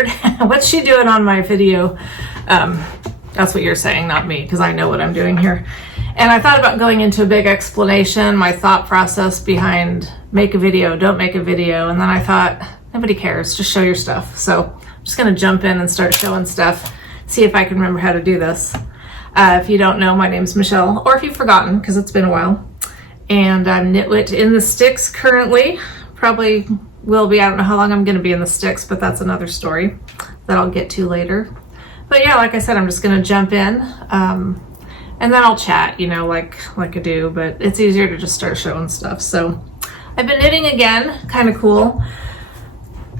weird? What's she doing on my video? That's what you're saying, not me, because I know what I'm doing here. And I thought about going into a big explanation, my thought process behind make a video, don't make a video. And then I thought, nobody cares, just show your stuff. So I'm just gonna jump in and start showing stuff, see if I can remember how to do this. If you don't know, my name's Michelle, or if you've forgotten, because it's been a while. And I'm Knit Wit in the sticks currently. Probably will be, I don't know how long I'm gonna be in the sticks, but that's another story that I'll get to later. But yeah, like I said, I'm just gonna jump in. And then I'll chat, you know, like I do, but it's easier to just start showing stuff. So I've been knitting again, kind of cool.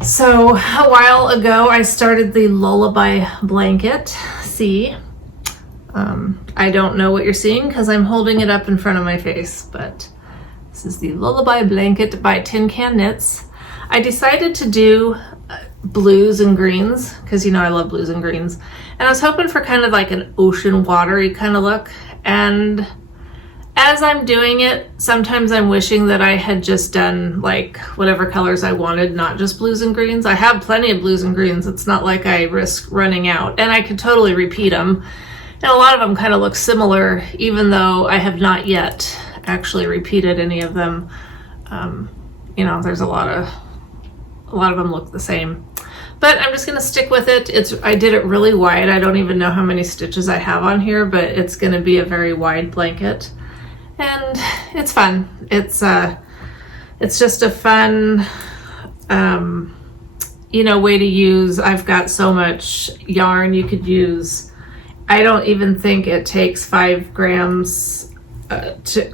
So a while ago, I started the Lullaby blanket. See, I don't know what you're seeing because I'm holding it up in front of my face, but this is the Lullaby blanket by Tin Can Knits. I decided to do blues and greens because, you know, I love blues and greens. And I was hoping for kind of like an ocean watery kind of look. And as I'm doing it, sometimes I'm wishing that I had just done like whatever colors I wanted, not just blues and greens. I have plenty of blues and greens. It's not like I risk running out, and I could totally repeat them. And a lot of them kind of look similar, even though I have not yet actually repeated any of them. You know, there's a lot of them look the same. But I'm just gonna stick with it. I did it really wide. I don't even know how many stitches I have on here, but it's gonna be a very wide blanket. And it's fun. It's just a fun, you know, way to use. I've got so much yarn you could use. I don't even think it takes 5 grams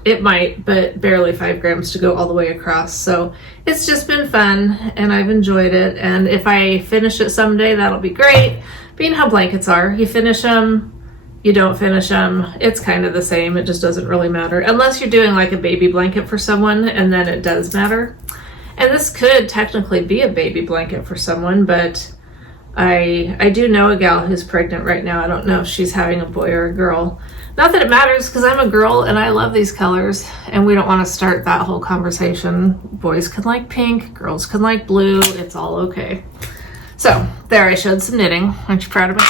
it might, but barely 5 grams to go all the way across. So it's just been fun and I've enjoyed it. And if I finish it someday, that'll be great. Being how blankets are, you finish them, you don't finish them, it's kind of the same. It just doesn't really matter unless you're doing like a baby blanket for someone, and then it does matter. And this could technically be a baby blanket for someone, but I do know a gal who's pregnant right now. I don't know if she's having a boy or a girl. Not that it matters, because I'm a girl and I love these colors, and we don't want to start that whole conversation. Boys can like pink, girls can like blue, it's all okay. So there, I showed some knitting. Aren't you proud of me?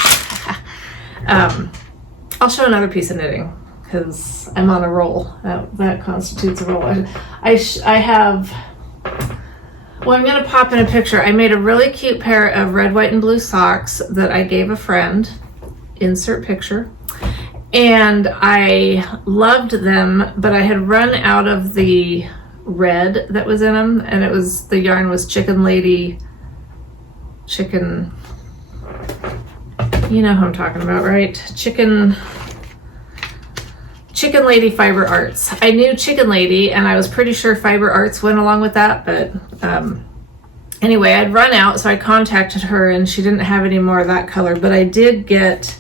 I'll show another piece of knitting because I'm on a roll. That constitutes a roll. I have, well, I'm going to pop in a picture. I made a really cute pair of red, white, and blue socks that I gave a friend. Insert picture. And I loved them, but I had run out of the red that was in them, and the yarn was Chicken, you know who I'm talking about, right? Chicken Lady Fiber Arts. I knew Chicken Lady, and I was pretty sure Fiber Arts went along with that, but anyway, I'd run out, so I contacted her, and she didn't have any more of that color, but I did get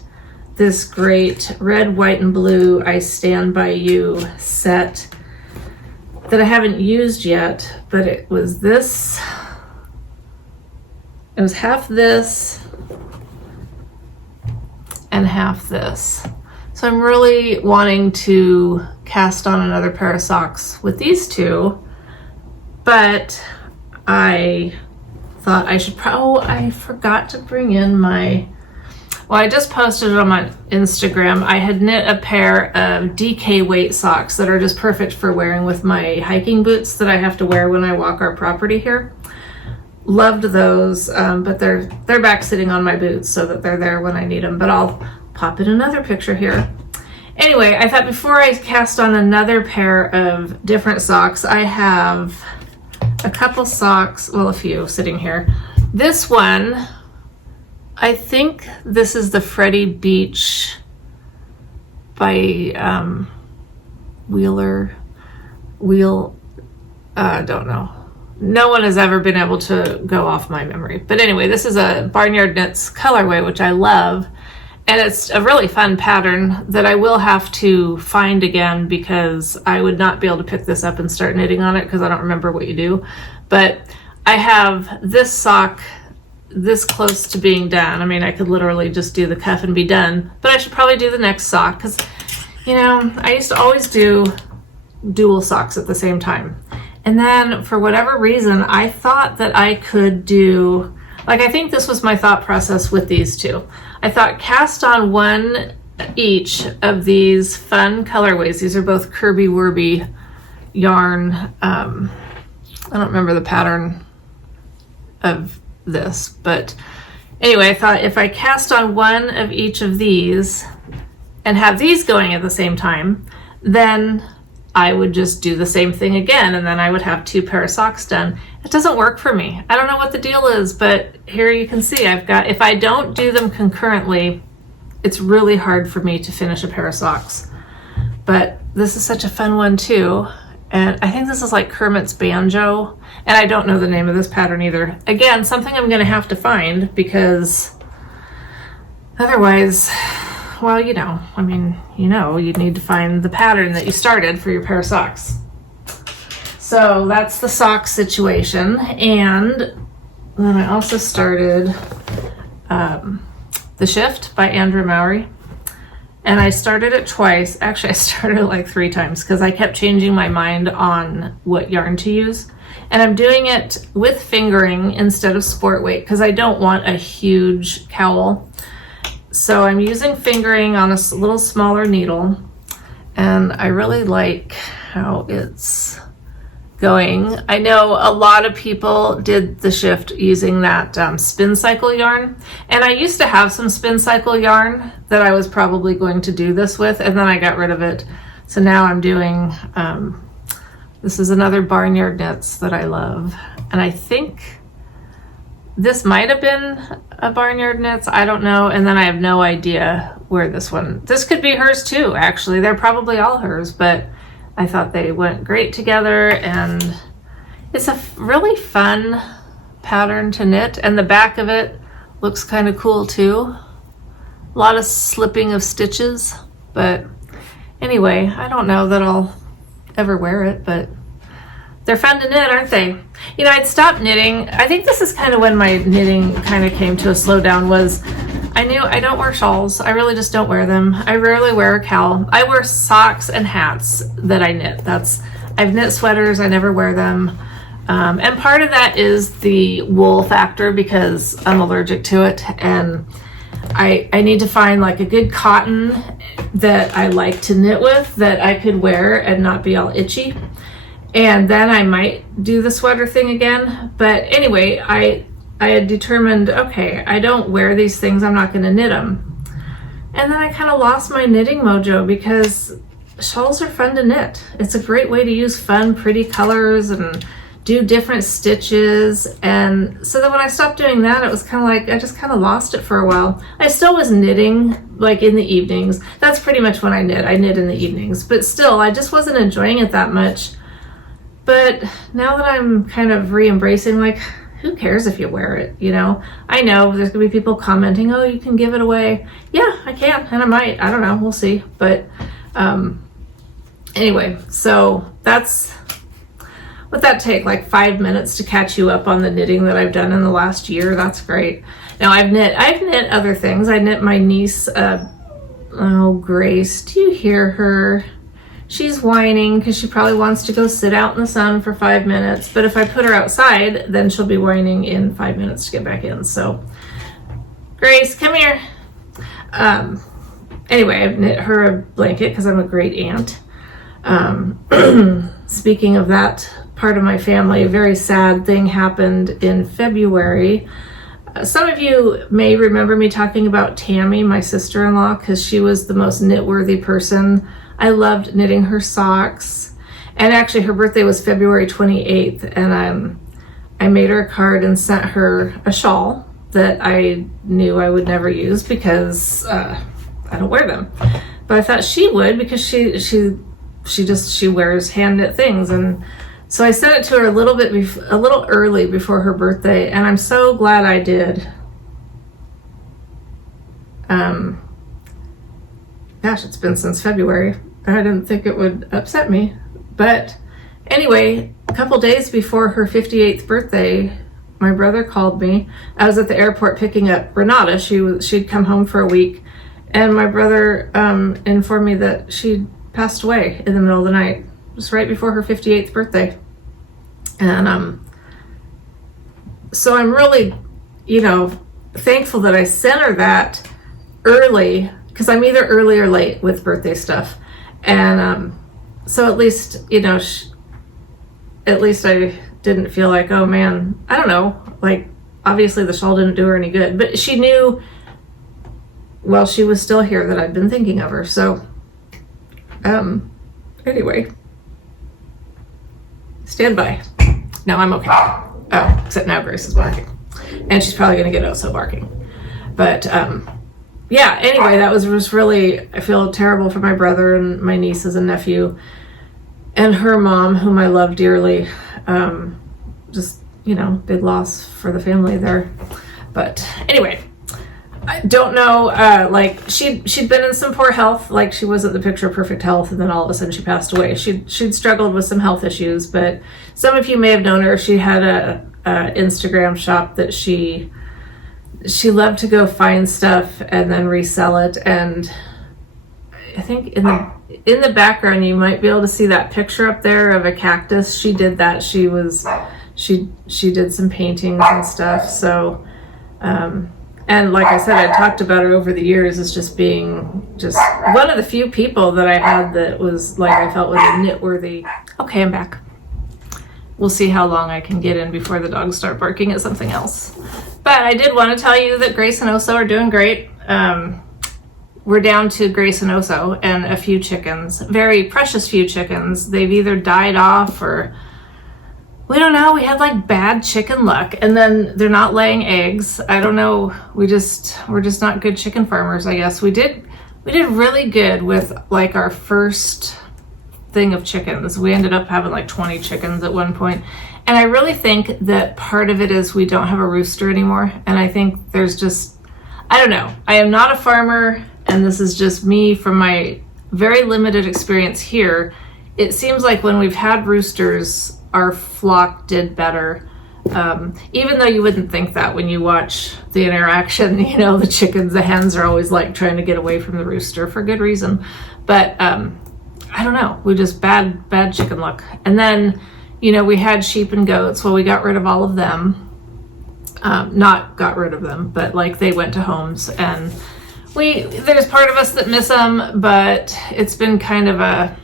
this great red, white, and blue I Stand By You set that I haven't used yet, but it was this. It was half this and half this. So I'm really wanting to cast on another pair of socks with these two, but I thought I should I forgot to bring in my, well, I just posted it on my Instagram. I had knit a pair of DK weight socks that are just perfect for wearing with my hiking boots that I have to wear when I walk our property here. Loved those, but they're back sitting on my boots so that they're there when I need them, but I'll pop in another picture here. Anyway, I thought before I cast on another pair of different socks, I have a couple socks, well, a few sitting here. This one, I think this is the Freddie Beach by I don't know. No one has ever been able to go off my memory. But anyway, this is a Barnyard Knits colorway, which I love. And it's a really fun pattern that I will have to find again because I would not be able to pick this up and start knitting on it because I don't remember what you do. But I have this sock this close to being done. I mean, I could literally just do the cuff and be done, but I should probably do the next sock because, you know, I used to always do dual socks at the same time. And then for whatever reason, I thought that I could do Like, I think this was my thought process with these two. I thought cast on one each of these fun colorways. These are both Kirby Werby yarn. I don't remember the pattern of this, but anyway, I thought if I cast on one of each of these and have these going at the same time, then I would just do the same thing again, and then I would have 2 pair of socks done. It doesn't work for me. I don't know what the deal is, but here you can see I've got, if I don't do them concurrently, it's really hard for me to finish a pair of socks. But this is such a fun one too. And I think this is like Kermit's Banjo. And I don't know the name of this pattern either. Again, something I'm going to have to find, because otherwise, well, you know, I mean, you know, you'd need to find the pattern that you started for your pair of socks. So that's the sock situation. And then I also started The Shift by Andrew Mowry. And I started it twice. Actually, I started it like 3 times because I kept changing my mind on what yarn to use. And I'm doing it with fingering instead of sport weight because I don't want a huge cowl. So I'm using fingering on a little smaller needle. And I really like how it's going. I know a lot of people did the shift using that spin cycle yarn, and I used to have some spin cycle yarn that I was probably going to do this with, and then I got rid of it. So now I'm doing this is another Barnyard Knits that I love, and I think this might have been a Barnyard Knits, I don't know, and then I have no idea where this could be hers too. Actually, they're probably all hers, but I thought they went great together, and it's a really fun pattern to knit, and the back of it looks kind of cool too. A lot of slipping of stitches, but anyway, I don't know that I'll ever wear it, but they're fun to knit, aren't they? You know, I'd stopped knitting. I think this is kind of when my knitting kind of came to a slowdown, was I knew I don't wear shawls. I really just don't wear them. I rarely wear a cowl. I wear socks and hats that I knit. I've knit sweaters, I never wear them. And part of that is the wool factor because I'm allergic to it. And I need to find like a good cotton that I like to knit with that I could wear and not be all itchy. And then I might do the sweater thing again. But anyway, I had determined, okay, I don't wear these things, I'm not going to knit them. And then I kind of lost my knitting mojo because shawls are fun to knit. It's a great way to use fun, pretty colors and do different stitches. And so then when I stopped doing that, it was kind of like, I just kind of lost it for a while. I still was knitting like in the evenings. That's pretty much when I knit. I knit in the evenings, but still, I just wasn't enjoying it that much. But now that I'm kind of re-embracing, like, who cares if you wear it, you know? I know there's gonna be people commenting, oh, you can give it away. Yeah, I can, and I might, I don't know, we'll see. But anyway, so that's, would that take like 5 minutes to catch you up on the knitting that I've done in the last year? That's great. Now I've knit other things. I knit my niece, oh, Grace, do you hear her? She's whining because she probably wants to go sit out in the sun for 5 minutes. But if I put her outside, then she'll be whining in 5 minutes to get back in. So, Grace, come here. Anyway, I've knit her a blanket because I'm a great aunt. Speaking of that part of my family, a very sad thing happened in February. Some of you may remember me talking about Tammy, my sister-in-law, because she was the most knit-worthy person. I loved knitting her socks, and actually her birthday was February 28th, and I made her a card and sent her a shawl that I knew I would never use because I don't wear them, but I thought she would because she wears hand knit things, and so I sent it to her a little early before her birthday, and I'm so glad I did. Gosh, it's been since February. I didn't think it would upset me. But anyway, a couple days before her 58th birthday, my brother called me. I was at the airport picking up Renata. She'd come home for a week. And my brother informed me that she'd passed away in the middle of the night, just right before her 58th birthday. And so I'm really you know, thankful that I sent her that early, because I'm either early or late with birthday stuff. And so at least, you know, at least I didn't feel like, oh man, I don't know, like obviously the shawl didn't do her any good, but she knew while she was still here that I'd been thinking of her. So anyway, stand by. No, I'm okay. Oh, except now Grace is barking, and she's probably gonna get Oso barking. But yeah, anyway, that was really, I feel terrible for my brother and my nieces and nephew and her mom, whom I love dearly. Just, you know, big loss for the family there. But anyway, I don't know, like she'd been in some poor health, like she wasn't the picture of perfect health, and then all of a sudden she passed away. She'd struggled with some health issues, but some of you may have known her. She had a Instagram shop that she loved to go find stuff and then resell it. And I think in the background you might be able to see that picture up there of a cactus. She did that. She did some paintings and stuff. So and like I said, I talked about her over the years as just being just one of the few people that I had that was like, I felt was a knit-worthy. Okay, I'm back. We'll see how long I can get in before the dogs start barking at something else. But I did want to tell you that Grace and Oso are doing great. We're down to Grace and Oso and a few chickens, very precious few chickens. They've either died off or we don't know. We had like bad chicken luck, and then they're not laying eggs. I don't know. We're just not good chicken farmers, I guess. We did really good with like our first thing of chickens. We ended up having like 20 chickens at one point. And I really think that part of it is we don't have a rooster anymore. And I think there's just, I don't know. I am not a farmer, and this is just me from my very limited experience here. It seems like when we've had roosters, our flock did better. Even though you wouldn't think that when you watch the interaction, you know, the chickens, the hens are always like trying to get away from the rooster for good reason. But I don't know, we just bad chicken luck. And then, you know, we had sheep and goats. Well, we got rid of all of them. Not got rid of them, but like they went to homes, and there's part of us that miss them, but it's been kind of a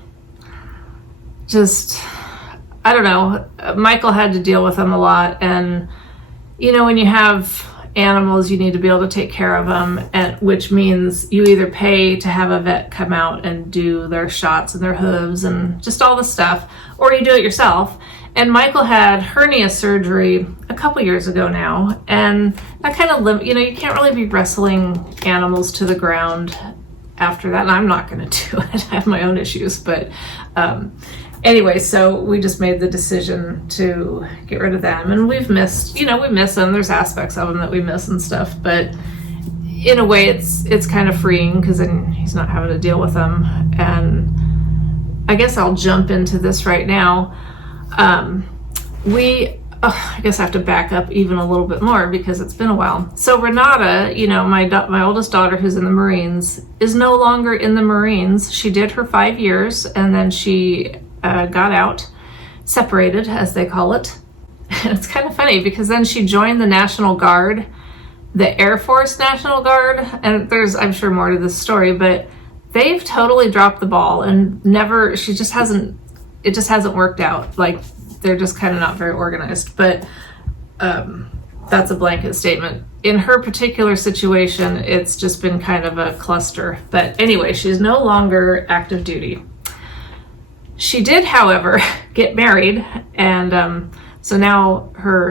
just, I don't know. Michael had to deal with them a lot, and you know, when you have animals, you need to be able to take care of them, and which means you either pay to have a vet come out and do their shots and their hooves and just all the stuff, or you do it yourself. And Michael had hernia surgery a couple years ago now, and that kind of you know, you can't really be wrestling animals to the ground after that, and I'm not going to do it. I have my own issues, but anyway, so we just made the decision to get rid of them, and we miss them. There's aspects of them that we miss and stuff, but in a way it's kind of freeing, because then he's not having to deal with them. And I guess I'll jump into this right now. I guess I have to back up even a little bit more because it's been a while. So Renata, you know, my oldest daughter who's in the Marines, is no longer in the Marines. She did her 5 years, and then she got out, separated as they call it. And it's kind of funny because then she joined the National Guard, the Air Force National Guard, and there's, I'm sure, more to this story, but they've totally dropped the ball and it just hasn't worked out. Like, they're just kind of not very organized, but that's a blanket statement. In her particular situation, it's just been kind of a cluster. But anyway, she's no longer active duty. She did, however, get married, and so now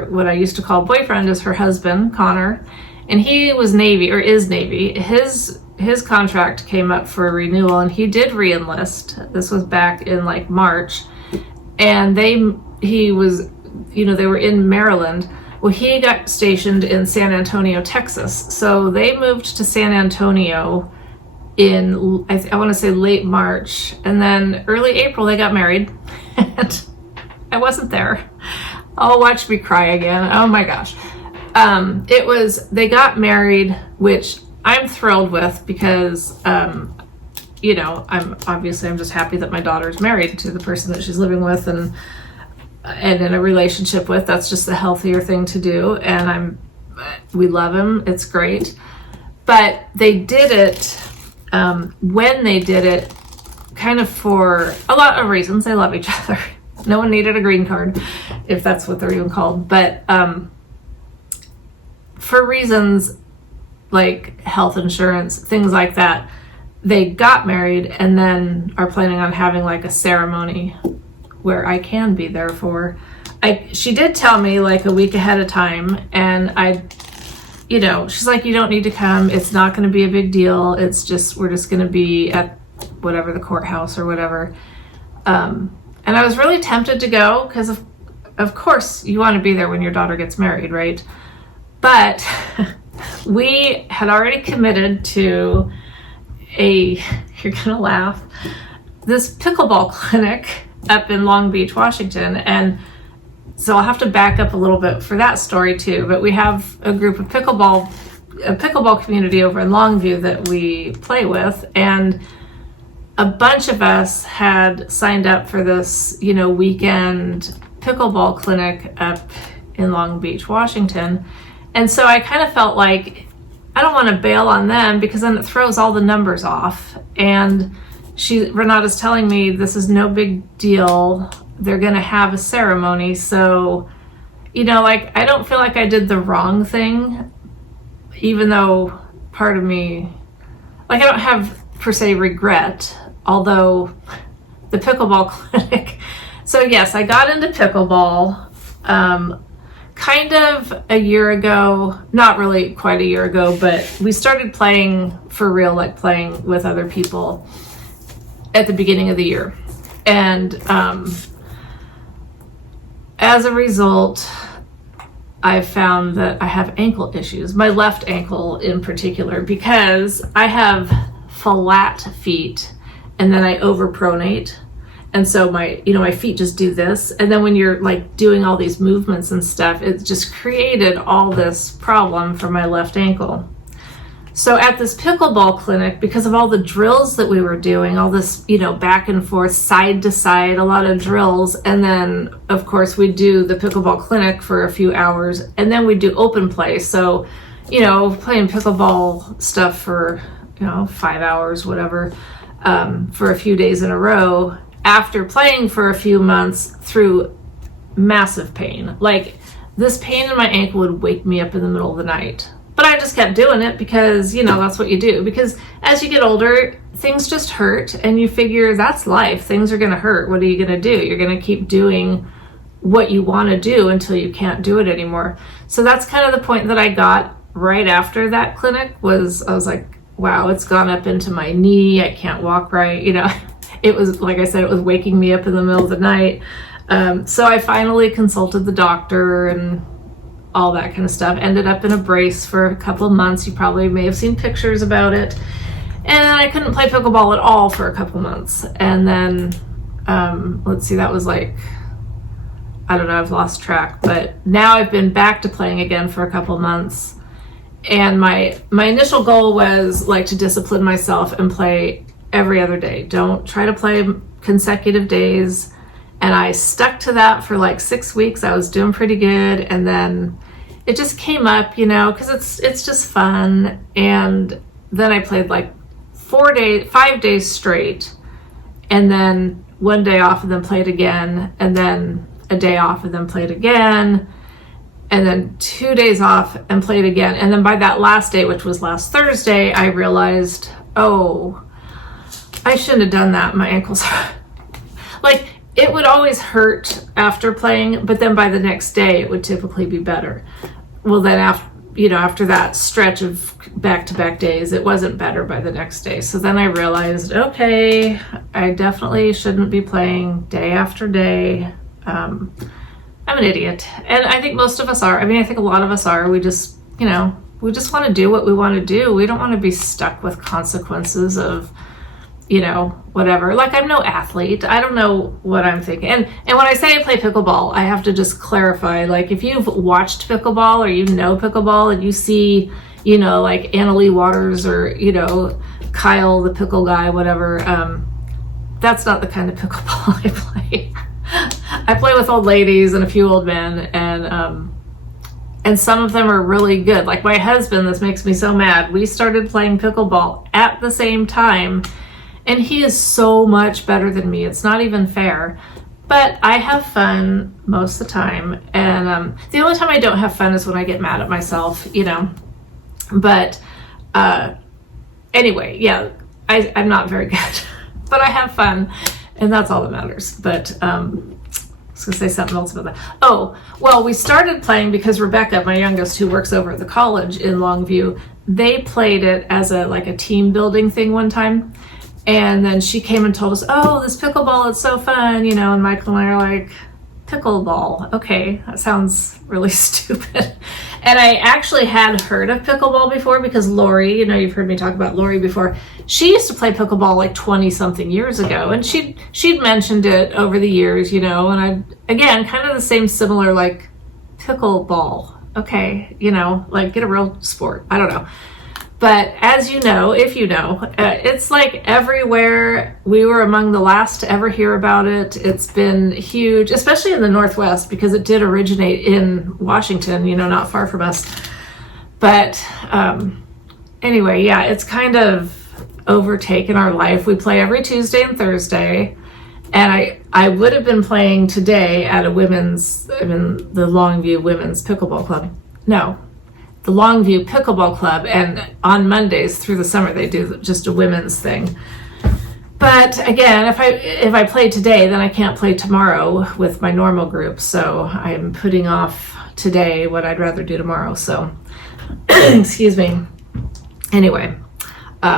what I used to call boyfriend is her husband, Connor, and he was Navy, or is Navy. His contract came up for renewal, and he did re-enlist. This was back in like March, and they were in Maryland. Well, he got stationed in San Antonio, Texas. So they moved to San Antonio in, I want to say late March, and then early April they got married. And I wasn't there. Oh, watch me cry again. Oh my gosh. They got married, which I'm thrilled with because, you know, I'm just happy that my daughter's married to the person that she's living with and in a relationship with. That's just the healthier thing to do. And We love him. It's great. But they did it, when they did it, kind of for a lot of reasons. They love each other. No one needed a green card, if that's what they're even called. But for reasons like health insurance, things like that, they got married and then are planning on having like a ceremony where I can be there for. She did tell me like a week ahead of time, and she's like, you don't need to come. It's not going to be a big deal. It's just, we're just going to be at whatever, the courthouse or whatever. And I was really tempted to go because of course you want to be there when your daughter gets married, right? But we had already committed to you're going to laugh, this pickleball clinic up in Long Beach, Washington. And so I'll have to back up a little bit for that story too. But we have a group of a pickleball community over in Longview that we play with. And a bunch of us had signed up for this, weekend pickleball clinic up in Long Beach, Washington. And so I kind of felt like I don't want to bail on them because then it throws all the numbers off. And Renata's telling me this is no big deal. They're going to have a ceremony. So, I don't feel like I did the wrong thing, even though part of me, I don't have per se regret, although the pickleball clinic. So yes, I got into pickleball kind of a year ago, not really quite a year ago, but we started playing for real, like playing with other people at the beginning of the year. And as a result, I found that I have ankle issues, my left ankle in particular, because I have flat feet and then I overpronate. And so my feet just do this. And then when you're like doing all these movements and stuff, it just created all this problem for my left ankle. So at this pickleball clinic, because of all the drills that we were doing, all this, back and forth, side to side, a lot of drills. And then of course we do the pickleball clinic for a few hours and then we do open play. So, playing pickleball stuff for, 5 hours, whatever, for a few days in a row. After playing for a few months through massive pain, like this pain in my ankle would wake me up in the middle of the night. But I just kept doing it because, that's what you do. Because as you get older, things just hurt and you figure that's life. Things are going to hurt. What are you going to do? You're going to keep doing what you want to do until you can't do it anymore. So that's kind of the point that I got right after that clinic I was like, wow, it's gone up into my knee. I can't walk right. It was, like I said, it was waking me up in the middle of the night. So I finally consulted the doctor and all that kind of stuff. Ended up in a brace for a couple of months. You probably may have seen pictures about it. And I couldn't play pickleball at all for a couple of months. And then, let's see, that was like, I don't know, I've lost track. But now I've been back to playing again for a couple of months. And my initial goal was like to discipline myself and play every other day. Don't try to play consecutive days. And I stuck to that for like 6 weeks. I was doing pretty good. And then it just came up, because it's just fun. And then I played like 5 days straight. And then 1 day off and then played again. And then a day off and then played again. And then 2 days off and played again. And then by that last day, which was last Thursday, I realized, oh, I shouldn't have done that. My ankles like it would always hurt after playing, but then by the next day it would typically be better. Well, then after that stretch of back-to-back days, it wasn't better by the next day. So then I realized, okay, I definitely shouldn't be playing day after day. I'm an idiot. And I think most of us are. I think a lot of us are. We just, we just want to do what we want to do. We don't want to be stuck with consequences of, whatever. Like, I'm no athlete. I don't know what I'm thinking. And when I say I play pickleball, I have to just clarify, like, if you've watched pickleball or pickleball and you see, like Annalie Waters or, Kyle, the pickle guy, whatever, that's not the kind of pickleball I play. I play with old ladies and a few old men, and And some of them are really good. Like my husband, this makes me so mad. We started playing pickleball at the same time, and he is so much better than me. It's not even fair. But I have fun most of the time. And the only time I don't have fun is when I get mad at myself, you know. But anyway, yeah, I'm not very good. But I have fun, and that's all that matters. But I was going to say something else about that. Oh, well, we started playing because Rebecca, my youngest, who works over at the college in Longview, they played it as a team building thing one time. And then she came and told us, oh, this pickleball is so fun, you know, and Michael and I are like, pickleball, okay, that sounds really stupid. And I actually had heard of pickleball before because Lori, you know, you've heard me talk about Lori before. She used to play pickleball like 20 something years ago, and she'd mentioned it over the years, you know, and again, kind of the same similar like pickleball, okay, you know, like get a real sport, I don't know. But as you know, if you know, it's like everywhere. We were among the last to ever hear about it. It's been huge, especially in the Northwest, because it did originate in Washington, you know, not far from us. But anyway, yeah, it's kind of overtaken our life. We play every Tuesday and Thursday. And I would have been playing today at the Longview Women's Pickleball Club. No. The Longview Pickleball Club, and on Mondays through the summer they do just a women's thing. But again, if I play today, then I can't play tomorrow with my normal group, so I'm putting off today what I'd rather do tomorrow. So excuse me. Anyway,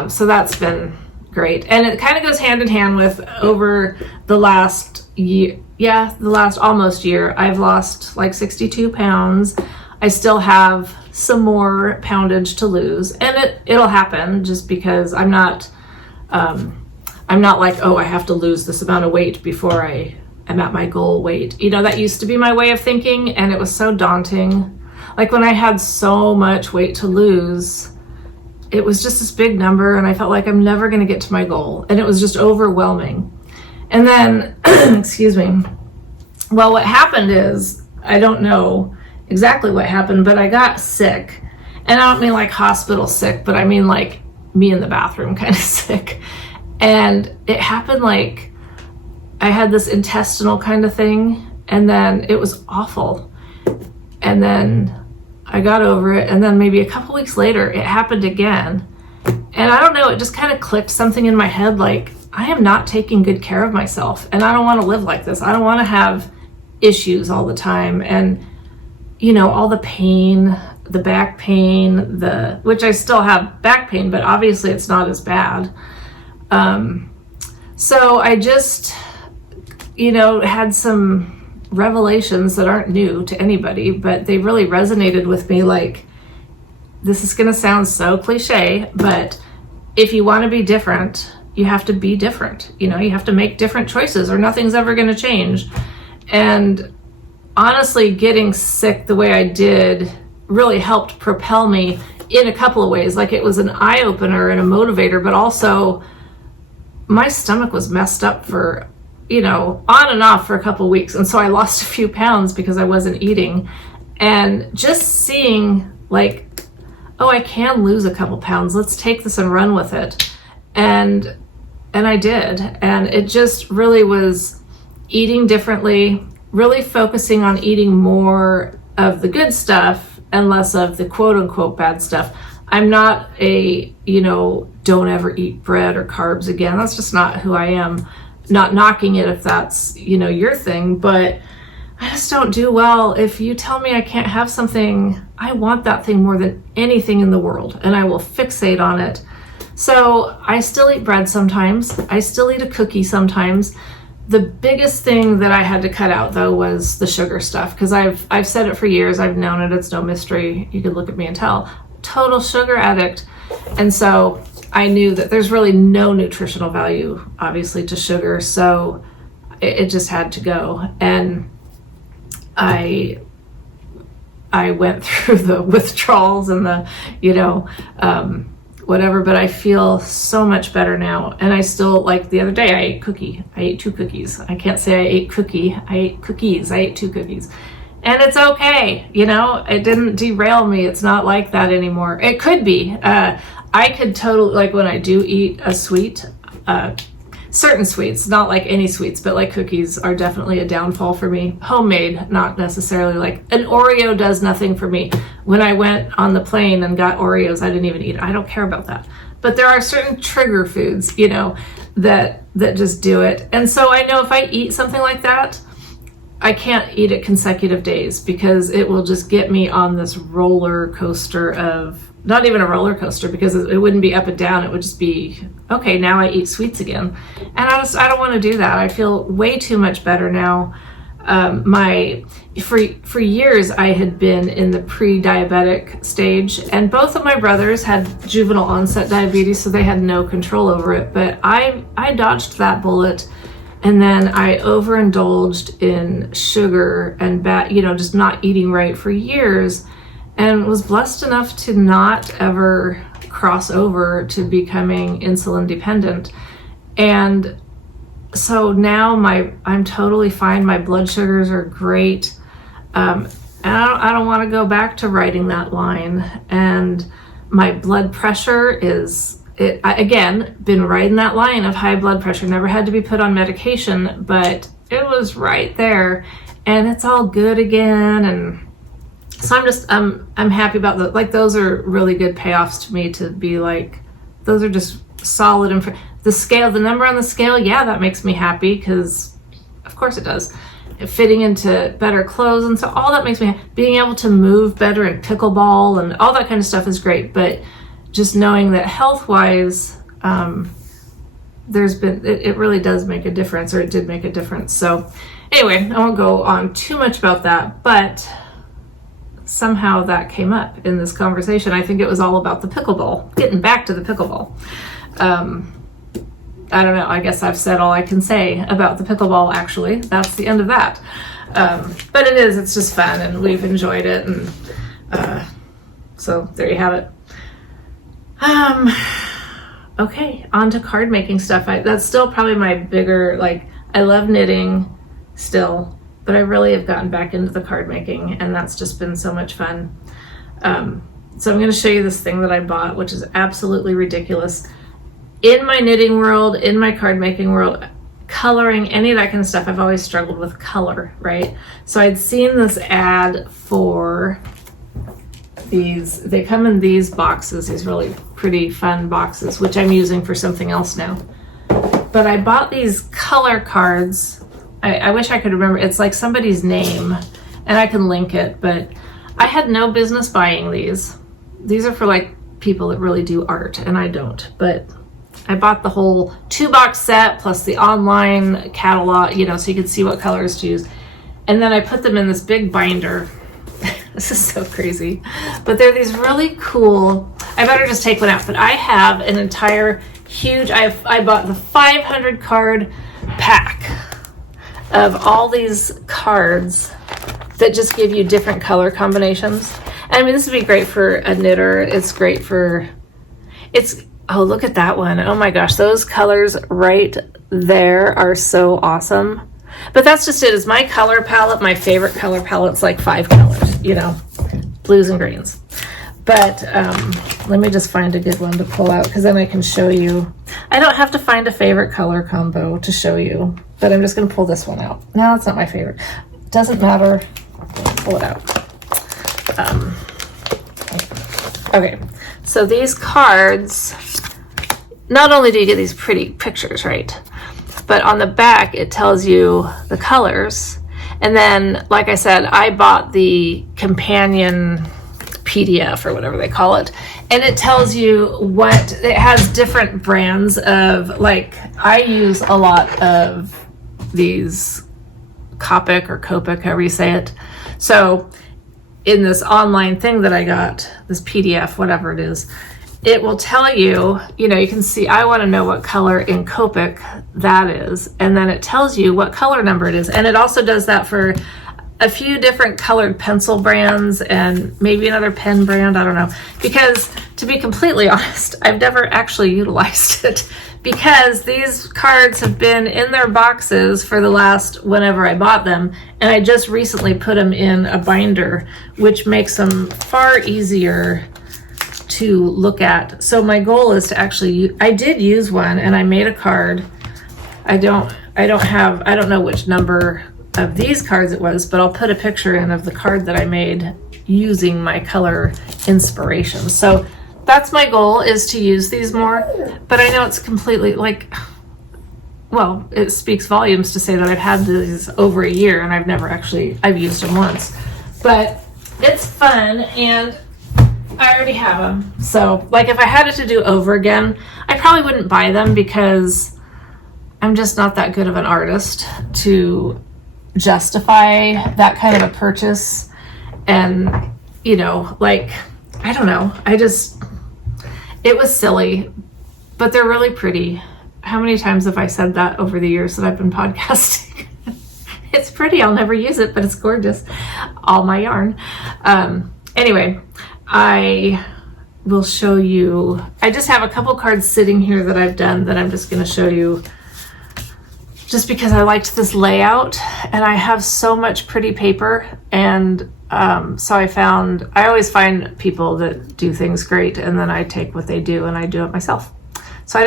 so that's been great, and it kind of goes hand in hand with over the last year. Yeah, the last almost year, I've lost like 62 pounds. I still have some more poundage to lose, and it'll happen just because I'm not like, oh, I have to lose this amount of weight before I am at my goal weight. You know, that used to be my way of thinking, and it was so daunting. Like when I had so much weight to lose, it was just this big number, and I felt like I'm never going to get to my goal, and it was just overwhelming. And then, excuse me, well, what happened is, I don't know exactly what happened, but I got sick. And I don't mean like hospital sick, but I mean like me in the bathroom kind of sick. And it happened like I had this intestinal kind of thing, and then it was awful. And then I got over it, and then maybe a couple weeks later it happened again. And I don't know, it just kind of clicked something in my head, like I am not taking good care of myself, and I don't want to live like this. I don't want to have issues all the time. And you know, all the pain, the back pain, which I still have back pain, but obviously it's not as bad. So I just, you know, had some revelations that aren't new to anybody, but they really resonated with me. Like, this is going to sound so cliche, but if you want to be different, you have to be different. You know, you have to make different choices or nothing's ever going to change. And honestly, getting sick the way I did really helped propel me in a couple of ways. Like, it was an eye-opener and a motivator, but also my stomach was messed up for, you know, on and off for a couple of weeks. And so I lost a few pounds because I wasn't eating. And just seeing like, oh, I can lose a couple pounds. Let's take this and run with it. And I did. And it just really was eating differently, really focusing on eating more of the good stuff and less of the quote unquote bad stuff. I'm not a, you know, don't ever eat bread or carbs again. That's just not who I am. Not knocking it if that's, you know, your thing, but I just don't do well. If you tell me I can't have something, I want that thing more than anything in the world, and I will fixate on it. So I still eat bread sometimes. I still eat a cookie sometimes. The biggest thing that I had to cut out, though, was the sugar stuff, because I've said it for years. I've known it. It's no mystery. You could look at me and tell. Total sugar addict. And so I knew that there's really no nutritional value, obviously, to sugar. So it just had to go. And I went through the withdrawals and the, you know, whatever, but I feel so much better now. And I still, like the other day, I ate 2 cookies. I can't say I ate cookie. I ate cookies. I ate 2 cookies. And it's okay, you know, it didn't derail me. It's not like that anymore. It could be. I could totally, like when I do eat a sweet, certain sweets, not like any sweets, but like cookies are definitely a downfall for me. Homemade, not necessarily. Like an Oreo does nothing for me. When I went on the plane and got Oreos, I didn't even eat it. I don't care about that. But there are certain trigger foods, you know, that just do it. And so I know if I eat something like that, I can't eat it consecutive days because it will just get me on this roller coaster of, not even a roller coaster, because it wouldn't be up and down. It would just be, okay, now I eat sweets again. And I don't want to do that. I feel way too much better now. For years I had been in the pre-diabetic stage, and both of my brothers had juvenile onset diabetes, so they had no control over it. But I dodged that bullet. And then I overindulged in sugar and just not eating right for years, and was blessed enough to not ever cross over to becoming insulin dependent. And so now I'm totally fine. My blood sugars are great. And I don't want to go back to writing that line. And my blood pressure is, again, been riding that line of high blood pressure. Never had to be put on medication, but it was right there, and it's all good again. And so I'm happy about that. Like, those are really good payoffs to me, to be like, those are just solid. And the scale, the number on the scale, yeah, that makes me happy, because of course it does. Fitting into better clothes, and so all that makes me happy. Being able to move better and pickleball and all that kind of stuff is great, but just knowing that health-wise, it really does make a difference, or it did make a difference. So anyway, I won't go on too much about that, but somehow that came up in this conversation. I think it was all about the pickleball, getting back to the pickleball. I don't know, I guess I've said all I can say about the pickleball, actually. That's the end of that. But it's just fun, and we've enjoyed it, and so there you have it. Okay, on to card making stuff. That's still probably my bigger, like, I love knitting still, but I really have gotten back into the card making, and that's just been so much fun. So I'm going to show you this thing that I bought, which is absolutely ridiculous. In my knitting world, in my card making world, coloring, any of that kind of stuff, I've always struggled with color, right? So I'd seen this ad for these, they come in these boxes, these really pretty fun boxes, which I'm using for something else now. But I bought these color cards. I wish I could remember, it's like somebody's name, and I can link it, but I had no business buying these. These are for like people that really do art, and I don't, but I bought the whole 2-box set plus the online catalog, so you could see what colors to use. And then I put them in this big binder. This is so crazy, but they're these really cool, I better just take one out, but I have an entire huge, I bought the 500 card pack of all these cards that just give you different color combinations. I mean, this would be great for a knitter. It's great for, oh, look at that one. Oh my gosh, those colors right there are so awesome. But that's just it, is my color palette. My favorite color palette's like 5 colors, blues and greens. But let me just find a good one to pull out, because then I can show you. I don't have to find a favorite color combo to show you, but I'm just going to pull this one out. No, it's not my favorite. Doesn't matter. Pull it out. Okay, so these cards, not only do you get these pretty pictures, right? But on the back, it tells you the colors. And then, like I said, I bought the companion PDF or whatever they call it. And it tells you it has different brands of, like, I use a lot of these Copic, however you say it. So in this online thing that I got, this PDF, whatever it is, it will tell you, you can see, I want to know what color in Copic that is. And then it tells you what color number it is. And it also does that for a few different colored pencil brands and maybe another pen brand. I don't know. Because to be completely honest, I've never actually utilized it because these cards have been in their boxes for the last whenever I bought them, and I just recently put them in a binder, which makes them far easier to look at. So my goal is to actually, I did use one and I made a card. I don't know which number of these cards it was, but I'll put a picture in of the card that I made using my color inspiration. So that's my goal, is to use these more, but I know it's completely like, well, it speaks volumes to say that I've had these over a year and I've used them once, but it's fun and I already have them. So like if I had it to do over again, I probably wouldn't buy them because I'm just not that good of an artist to justify that kind of a purchase. And, you know, like, I don't know. It was silly, but they're really pretty. How many times have I said that over the years that I've been podcasting? It's pretty. I'll never use it, but it's gorgeous. All my yarn. Anyway, I will show you. I just have a couple cards sitting here that I've done that I'm just going to show you just because I liked this layout and I have so much pretty paper. And so I always find people that do things great and then I take what they do and I do it myself. So I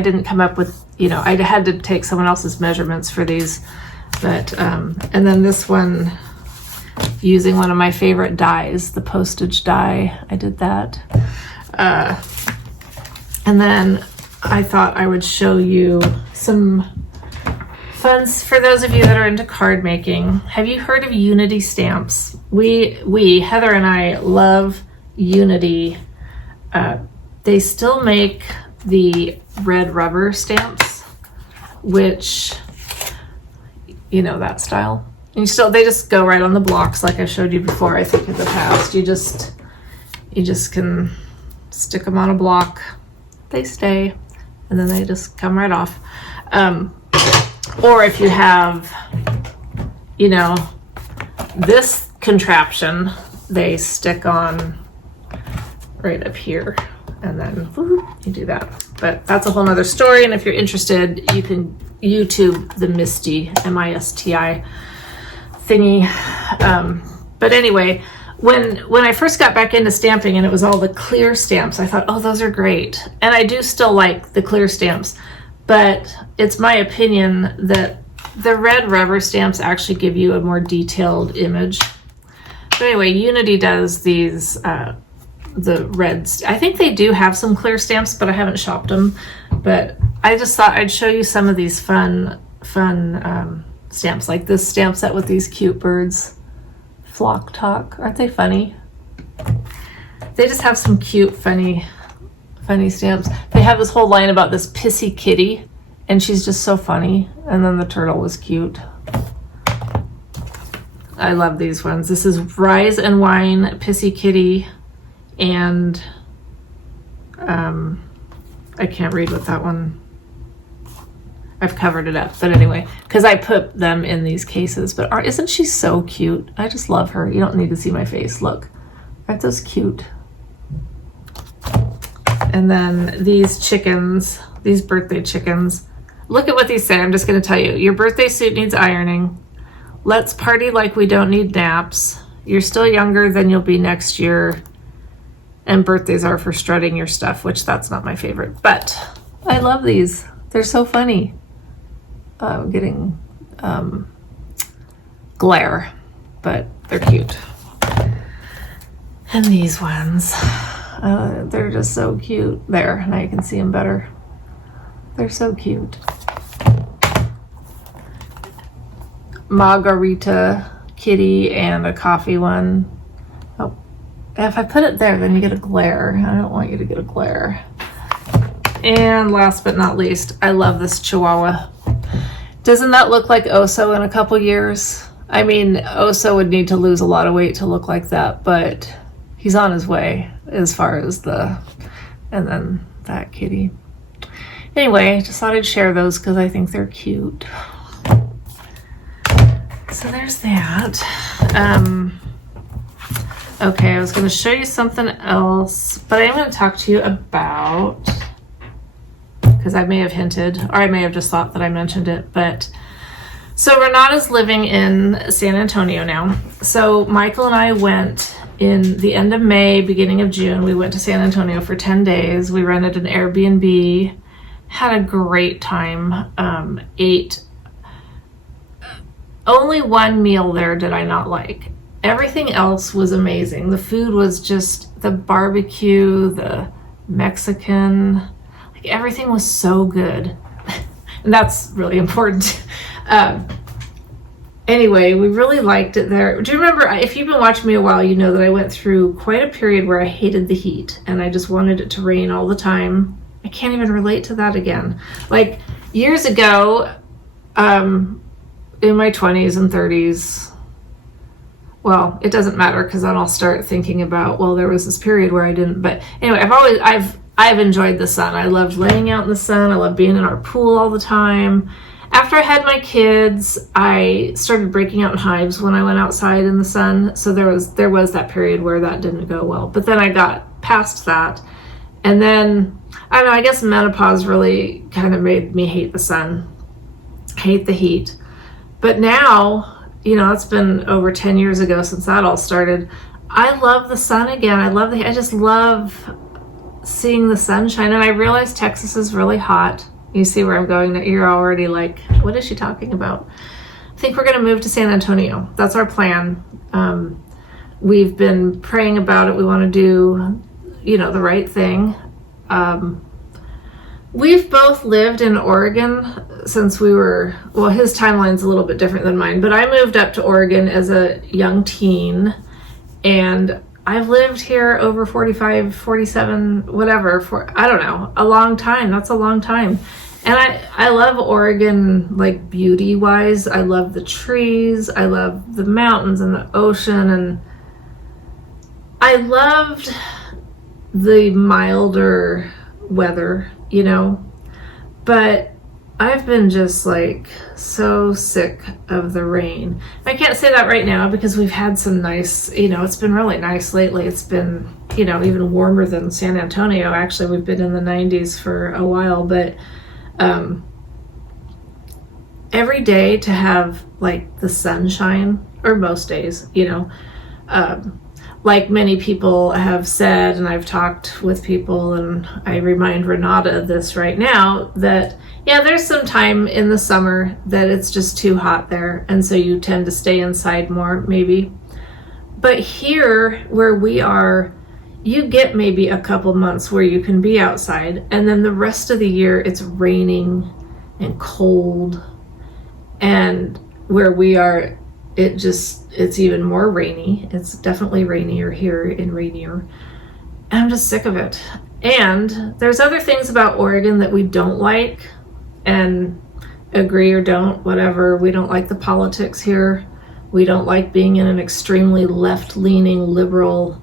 didn't come up with, you know, I had to take someone else's measurements for these, but, and then this one, using one of my favorite dies, the postage die, I did that. And then I thought I would show you some fun for those of you that are into card making. Have you heard of Unity stamps? We Heather and I love Unity. They still make the red rubber stamps, which, you know, that style. And they just go right on the blocks like I showed you before, I think in the past. You just can stick them on a block. They stay, and then they just come right off. Or if you have, you know, this contraption, they stick on right up here, and then whoop, you do that. But that's a whole nother story, and if you're interested, you can YouTube the Misty, M-I-S-T-I thingy. But anyway, when I first got back into stamping and it was all the clear stamps, I thought, oh, those are great. And I do still like the clear stamps, but it's my opinion that the red rubber stamps actually give you a more detailed image. But anyway, Unity does these, the reds. I think they do have some clear stamps, but I haven't shopped them. But I just thought I'd show you some of these fun stamps, like this stamp set with these cute birds. Flock Talk. Aren't they funny? They just have some cute, funny stamps. They have this whole line about this pissy kitty, and she's just so funny. And then the turtle was cute. I love these ones. This is Rise and Wine, Pissy Kitty, and I can't read what that one. I've covered it up, but anyway, because I put them in these cases. But isn't she so cute? I just love her. You don't need to see my face. Look, aren't those cute? And then these chickens, these birthday chickens. Look at what these say. I'm just going to tell you. Your birthday suit needs ironing. Let's party like we don't need naps. You're still younger than you'll be next year. And birthdays are for strutting your stuff, which that's not my favorite. But I love these. They're so funny. I'm getting glare, but they're cute. And these ones, they're just so cute. There, now you can see them better. They're so cute. Margarita kitty and a coffee one. Oh, if I put it there, then you get a glare. I don't want you to get a glare. And last but not least, I love this Chihuahua. Doesn't that look like Oso in a couple years? I mean, Oso would need to lose a lot of weight to look like that, but he's on his way as far as and then that kitty. Anyway, just thought I'd share those because I think they're cute. So there's that. Okay, I was going to show you something else, but I'm going to talk to you about, because I may have hinted, or I may have just thought that I mentioned it, but so Renata's living in San Antonio now. So Michael and I went in the end of May, beginning of June. We went to San Antonio for 10 days. We rented an Airbnb, had a great time, ate. Only one meal there did I not like. Everything else was amazing. The food was just the barbecue, the Mexican, like everything was so good. And that's really important. Anyway, we really liked it there. Do you remember, if you've been watching me a while, you know that I went through quite a period where I hated the heat and I just wanted it to rain all the time. I can't even relate to that again. Like years ago, in my 20s and 30s, well, it doesn't matter because then I'll start thinking about, well, there was this period where I didn't, but anyway, I've enjoyed the sun. I loved laying out in the sun. I loved being in our pool all the time. After I had my kids, I started breaking out in hives when I went outside in the sun. So there was that period where that didn't go well. But then I got past that. And then, I don't know, I guess menopause really kind of made me hate the sun, hate the heat. But now, you know, it's been over 10 years ago since that all started. I love the sun again. I just love seeing the sunshine. And I realize Texas is really hot. You see where I'm going? You're already like, what is she talking about? I think we're going to move to San Antonio. That's our plan. We've been praying about it. We want to do, you know, the right thing. We've both lived in Oregon since we were, well, his timeline's a little bit different than mine, but I moved up to Oregon as a young teen, and I've lived here over 45, 47, whatever, for, I don't know, a long time. That's a long time. And I love Oregon, like beauty-wise. I love the trees. I love the mountains and the ocean. And I loved the milder weather, you know. But I've been just like so sick of the rain. I can't say that right now because we've had some nice, you know, it's been really nice lately. It's been, you know, even warmer than San Antonio. Actually, we've been in the 90s for a while, but every day to have like the sunshine, or most days, you know, like many people have said, and I've talked with people, and I remind Renata this right now, that yeah, there's some time in the summer that it's just too hot there, and so you tend to stay inside more, maybe. But here where we are, you get maybe a couple months where you can be outside, and then the rest of the year it's raining and cold. And where we are, it's even more rainy. It's definitely rainier here in Rainier. And I'm just sick of it. And there's other things about Oregon that we don't like, and agree or don't, whatever. We don't like the politics here. We don't like being in an extremely left-leaning liberal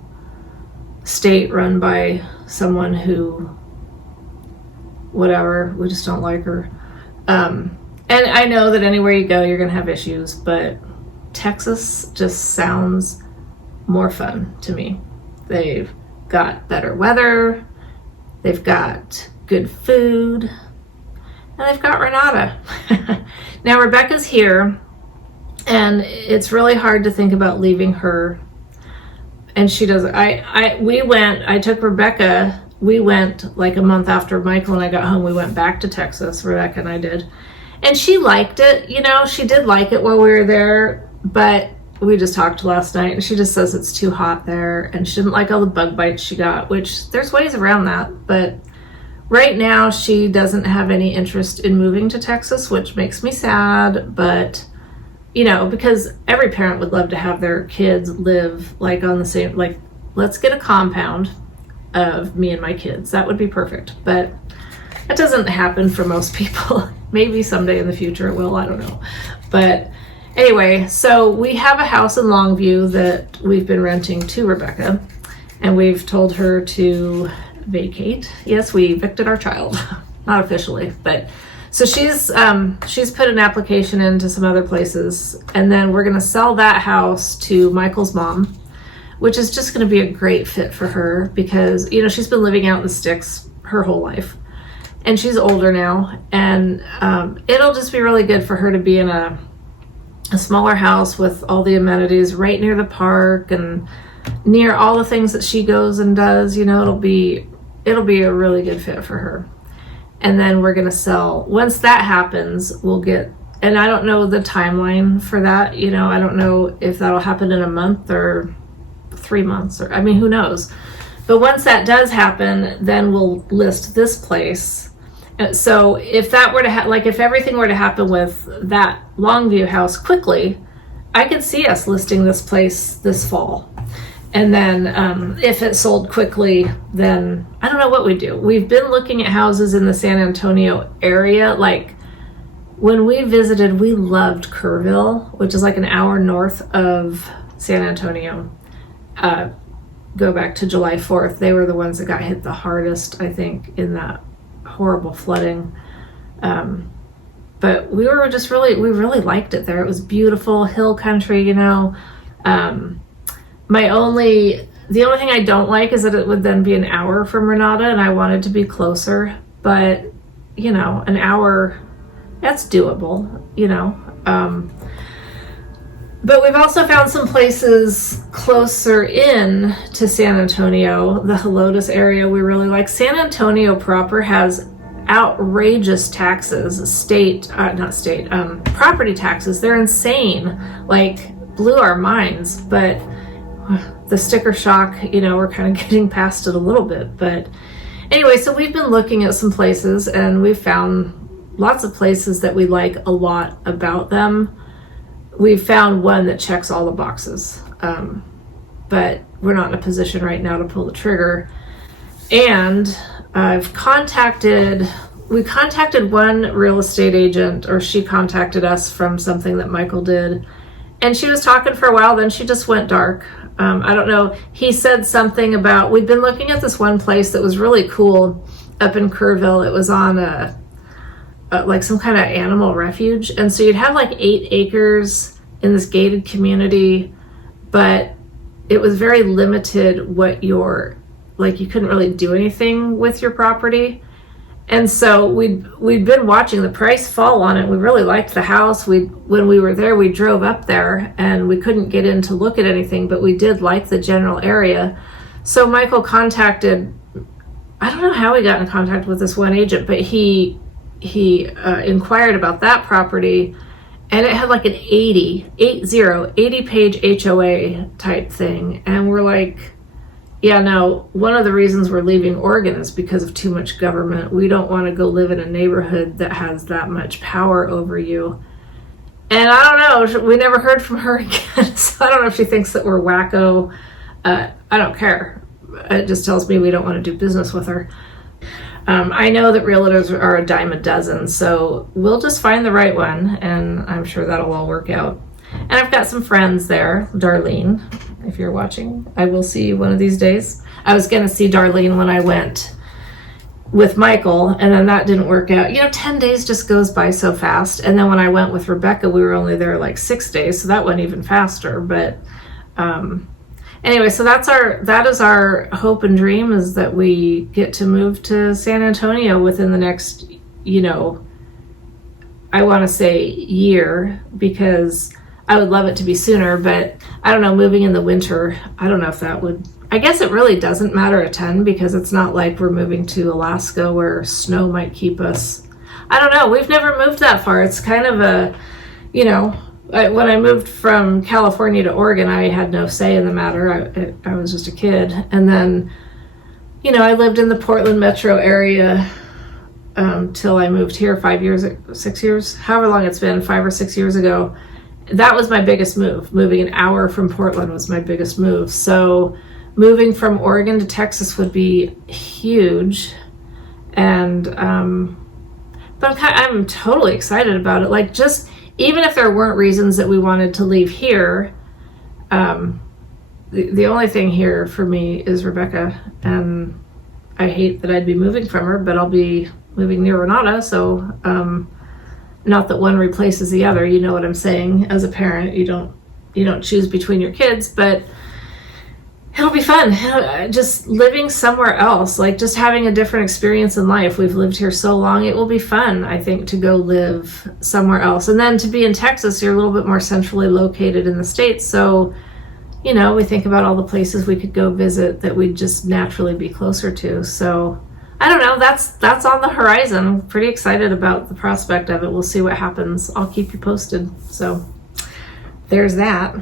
state run by someone who, whatever, we just don't like her. And I know that anywhere you go, you're going to have issues, but Texas just sounds more fun to me. They've got better weather, they've got good food, and they've got Renata. Now Rebecca's here, and it's really hard to think about leaving her. And she doesn't. I took Rebecca, we went like a month after Michael and I got home, we went back to Texas, Rebecca and I did. And she liked it, you know, she did like it while we were there, but we just talked last night and she just says it's too hot there and she didn't like all the bug bites she got, which there's ways around that. But right now she doesn't have any interest in moving to Texas, which makes me sad, but you know, because every parent would love to have their kids live like on the same, like, let's get a compound of me and my kids. That would be perfect. But that doesn't happen for most people. Maybe someday in the future it will, I don't know. But anyway, so we have a house in Longview that we've been renting to Rebecca, and we've told her to vacate. Yes, we evicted our child. Not officially, but so she's put an application into some other places, and then we're gonna sell that house to Michael's mom, which is just gonna be a great fit for her because, you know, she's been living out in the sticks her whole life. and she's older now, and it'll just be really good for her to be in a smaller house with all the amenities right near the park and near all the things that she goes and does. You know, it'll be a really good fit for her. And then we're gonna sell. Once that happens, we'll get, and I don't know the timeline for that. You know, I don't know if that'll happen in a month or 3 months, or I mean, who knows. But once that does happen, then we'll list this place. So if that were to if everything were to happen with that Longview house quickly, I could see us listing this place this fall. And then if it sold quickly, then I don't know what we'd do. We've been looking at houses in the San Antonio area. Like when we visited, we loved Kerrville, which is like an hour north of San Antonio. Go back to July 4th. They were the ones that got hit the hardest, I think, in that horrible flooding. But we really liked it there. It was beautiful, hill country, you know. The only thing I don't like is that it would then be an hour from Renata, and I wanted to be closer. But, you know, an hour, that's doable, you know. But we've also found some places closer in to San Antonio, the Helotes area we really like. San Antonio proper has outrageous taxes, property taxes. They're insane, like blew our minds. But the sticker shock, you know, we're kind of getting past it a little bit. But anyway, so we've been looking at some places, and we've found lots of places that we like a lot about them. We've found one that checks all the boxes, but we're not in a position right now to pull the trigger. And we contacted one real estate agent, or she contacted us from something that Michael did, and she was talking for a while, then she just went dark. I don't know, he said something about, we'd been looking at this one place that was really cool up in Kerrville. It was on like some kind of animal refuge, and so you'd have like 8 acres in this gated community, but it was very limited what you couldn't really do anything with your property. And so we'd been watching the price fall on it. We really liked the house. When we were there, we drove up there, and we couldn't get in to look at anything, but we did like the general area. So Michael contacted, I don't know how he got in contact with this one agent, but he inquired about that property, and it had like an 80 page HOA type thing. And we're like, yeah, no, one of the reasons we're leaving Oregon is because of too much government. We don't want to go live in a neighborhood that has that much power over you. And I don't know, we never heard from her again. So I don't know if she thinks that we're wacko. I don't care. It just tells me we don't want to do business with her. I know that realtors are a dime a dozen, so we'll just find the right one, and I'm sure that'll all work out. And I've got some friends there. Darlene, if you're watching, I will see you one of these days. I was going to see Darlene when I went with Michael, and then that didn't work out. You know, 10 days just goes by so fast. And then when I went with Rebecca, we were only there like 6 days, so that went even faster. But anyway, so that is our hope and dream, is that we get to move to San Antonio within the next, you know, I want to say year, because I would love it to be sooner, but I don't know, moving in the winter, I don't know if that would, I guess it really doesn't matter a ton, because it's not like we're moving to Alaska where snow might keep us. I don't know, we've never moved that far. It's kind of a, you know, when I moved from California to Oregon, I had no say in the matter. I was just a kid. And then, you know, I lived in the Portland metro area till I moved here 6 years, however long it's been, 5 or 6 years ago. That was my biggest move. Moving an hour from Portland was my biggest move. So moving from Oregon to Texas would be huge. And, but I'm totally excited about it. Like, just, even if there weren't reasons that we wanted to leave here, the only thing here for me is Rebecca, and I hate that I'd be moving from her, but I'll be moving near Renata, so not that one replaces the other, you know what I'm saying. As a parent, you don't choose between your kids, but it'll be fun. Just living somewhere else, like just having a different experience in life. We've lived here so long. It will be fun, I think, to go live somewhere else. And then to be in Texas, you're a little bit more centrally located in the States. So, you know, we think about all the places we could go visit that we'd just naturally be closer to. So I don't know. That's on the horizon. I'm pretty excited about the prospect of it. We'll see what happens. I'll keep you posted. So there's that.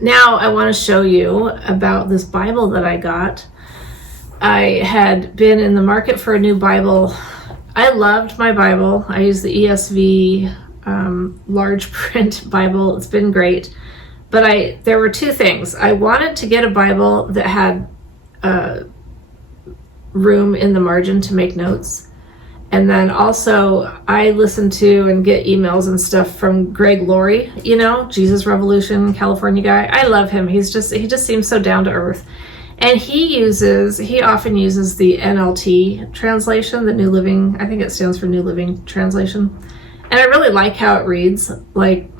Now I want to show you about this Bible that I got. I had been in the market for a new Bible. I loved my Bible. I use the ESV large print Bible. It's been great. But there were two things. I wanted to get a Bible that had room in the margin to make notes. And then also I listen to and get emails and stuff from Greg Laurie, you know, Jesus Revolution, California guy. I love him. He just seems so down to earth. And he often uses the NLT translation, the New Living, I think it stands for New Living Translation. And I really like how it reads. Like,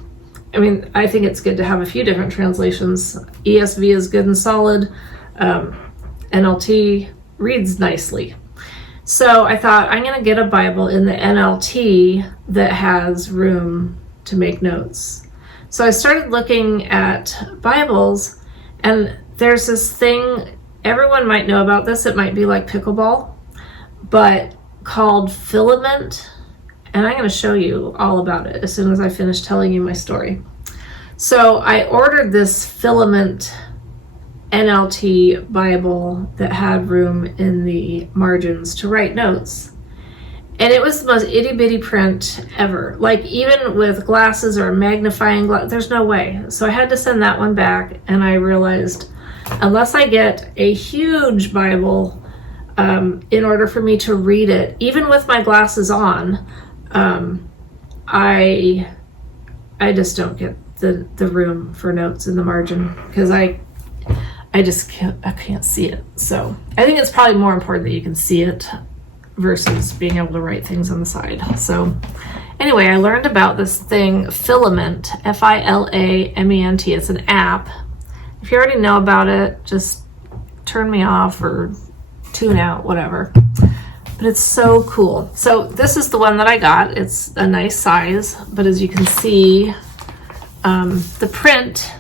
I mean, I think it's good to have a few different translations. ESV is good and solid. NLT reads nicely. So I thought, I'm going to get a Bible in the NLT that has room to make notes. So I started looking at Bibles, and there's this thing, everyone might know about this, it might be like Pickleball, but called filament. And I'm going to show you all about it as soon as I finish telling you my story. So I ordered this filament NLT Bible that had room in the margins to write notes. And it was the most itty bitty print ever. Like, even with glasses or a magnifying glass, there's no way. So I had to send that one back, and I realized unless I get a huge Bible in order for me to read it, even with my glasses on, I just don't get the room for notes in the margin, because I can't see it. So I think it's probably more important that you can see it versus being able to write things on the side. So anyway, I learned about this thing, Filament, Filament. It's an app. If you already know about it, just turn me off or tune out, whatever. But it's so cool. So this is the one that I got. It's a nice size, but as you can see, the print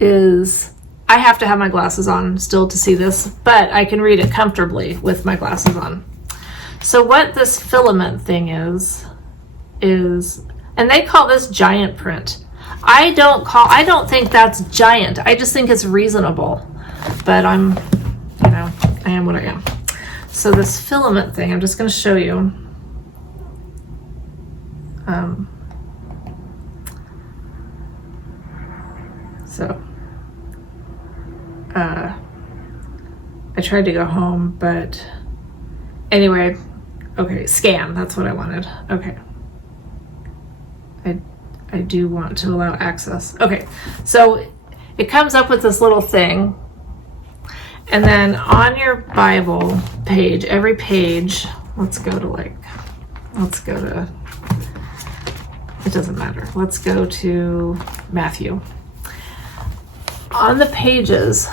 is, I have to have my glasses on still to see this, but I can read it comfortably with my glasses on. So what this filament thing is, and they call this giant print. I don't think that's giant. I just think it's reasonable, but I am what I am. So this filament thing, I'm just going to show you. I tried to go home, but anyway, okay, scan, that's what I wanted. Okay. I do want to allow access. Okay, so it comes up with this little thing, and then on your Bible page, every page, let's go to, it doesn't matter. Let's go to Matthew. On the pages,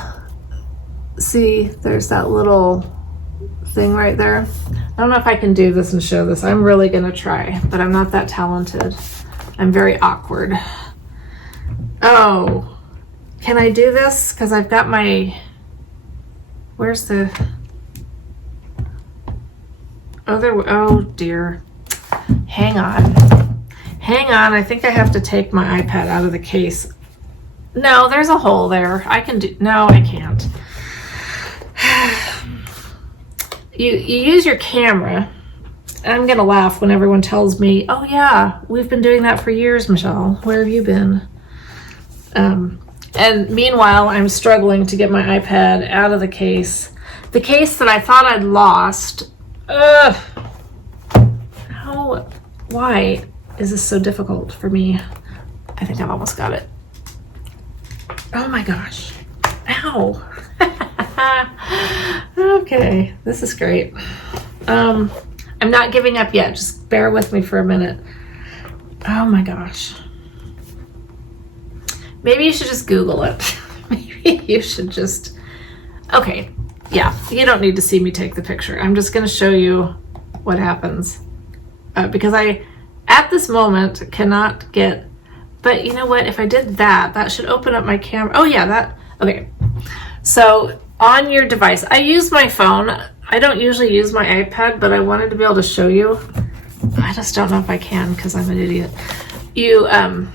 see, there's that little thing right there. I don't know if I can do this and show this. I'm really gonna try, but I'm not that talented. I'm very awkward. Oh, can I do this? Because I've got my, where's the, oh dear. Hang on, I think I have to take my iPad out of the case. No, there's a hole there. No, I can't. You use your camera. I'm gonna laugh when everyone tells me, oh yeah, we've been doing that for years, Michelle. Where have you been? And meanwhile, I'm struggling to get my iPad out of the case. The case that I thought I'd lost. Why is this so difficult for me? I think I've almost got it. Oh my gosh. Ow. Okay, this is great. I'm not giving up yet. Just bear with me for a minute. Oh my gosh. Maybe you should just Google it. Maybe You should just, okay, yeah, you don't need to see me take the picture. I'm just going to show you what happens because I, at this moment, cannot get, but you know what, if I did that, that should open up my camera. Oh yeah, that, okay. So on your device, I use my phone. I don't usually use my iPad, but I wanted to be able to show you. I just don't know if I can because I'm an idiot. You, yeah,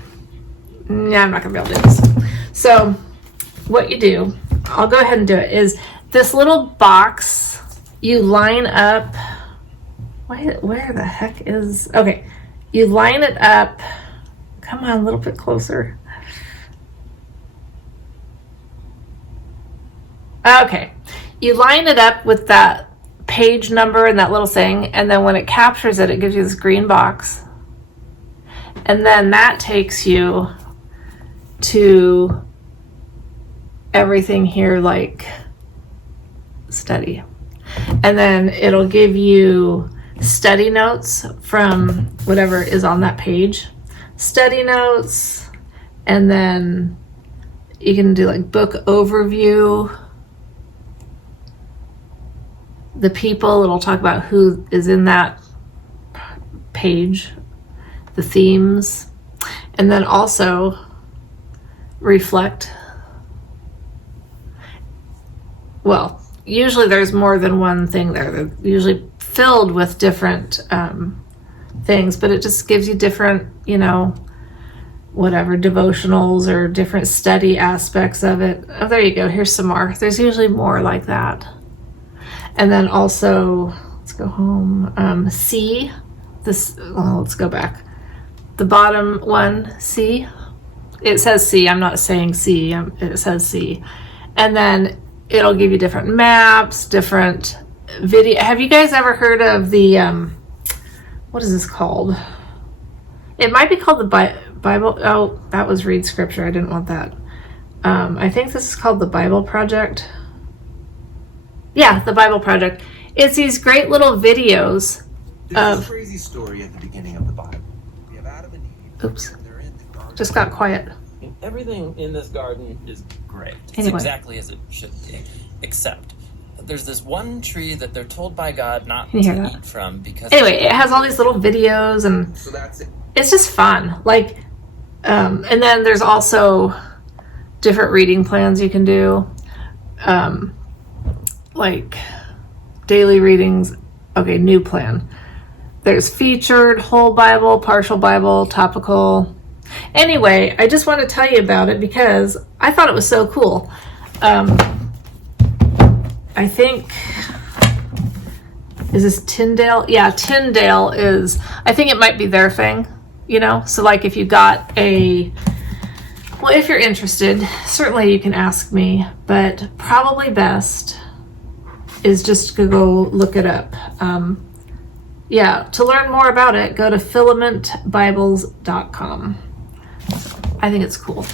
I'm not gonna be able to do this. So what you do, I'll go ahead and do it, is this little box, you line up, where the heck is, okay, you line it up, come on, a little bit closer. Okay, you line it up with that page number and that little thing, and then when it captures it, it gives you this green box. And then that takes you to everything here, like study. And then it'll give you study notes from whatever is on that page. Study notes, and then you can do like book overview. The people, it'll talk about who is in that page, the themes, and then also reflect. Well, usually there's more than one thing there. They're usually filled with different things, but it just gives you different, you know, whatever, devotionals or different study aspects of it. Oh, there you go. Here's some more. There's usually more like that. And then also, let's go home. C, this, well, let's go back. The bottom one, C, it says C, I'm not saying C, it says C. And then it'll give you different maps, different video. Have you guys ever heard of the, what is this called? It might be called the Bible. Oh, that was read scripture. I didn't want that. I think this is called the Bible Project. Yeah, the Bible Project. It's these great little videos There's a crazy story at the beginning of the Bible. We have Adam and Eve. Oops. And they're in the garden. Just got quiet. Everything in this garden is great. It's Anyway. exactly as it should be. Except there's this one tree that they're told by God not Can you hear to that? eat from because Anyway, it has all these little videos and So that's it. it's just fun. Like, and then there's also different reading plans you can do. Like daily readings. Okay, new plan. There's featured, whole Bible, partial Bible, topical. Anyway, I just want to tell you about it because I thought it was so cool. I think, is this Tyndale? Yeah, Tyndale is, I think it might be their thing, you know? So like if you got a, well, if you're interested, certainly you can ask me, but probably best is just to go look it up. Yeah, to learn more about it, go to filamentbibles.com. I think it's cool.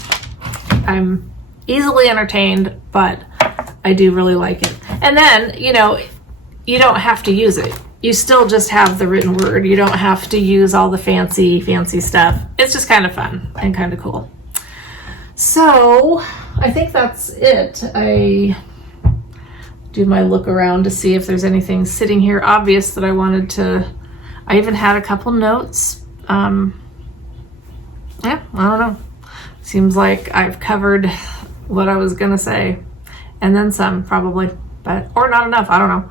I'm easily entertained, but I do really like it. And then, you know, you don't have to use it. You still just have the written word. You don't have to use all the fancy stuff. It's just kind of fun and kind of cool. So I think that's it. I do my look around to see if there's anything sitting here obvious that I wanted to. I even had a couple notes. Yeah, I don't know. Seems like I've covered what I was gonna say, and then some probably, but or not enough. I don't know.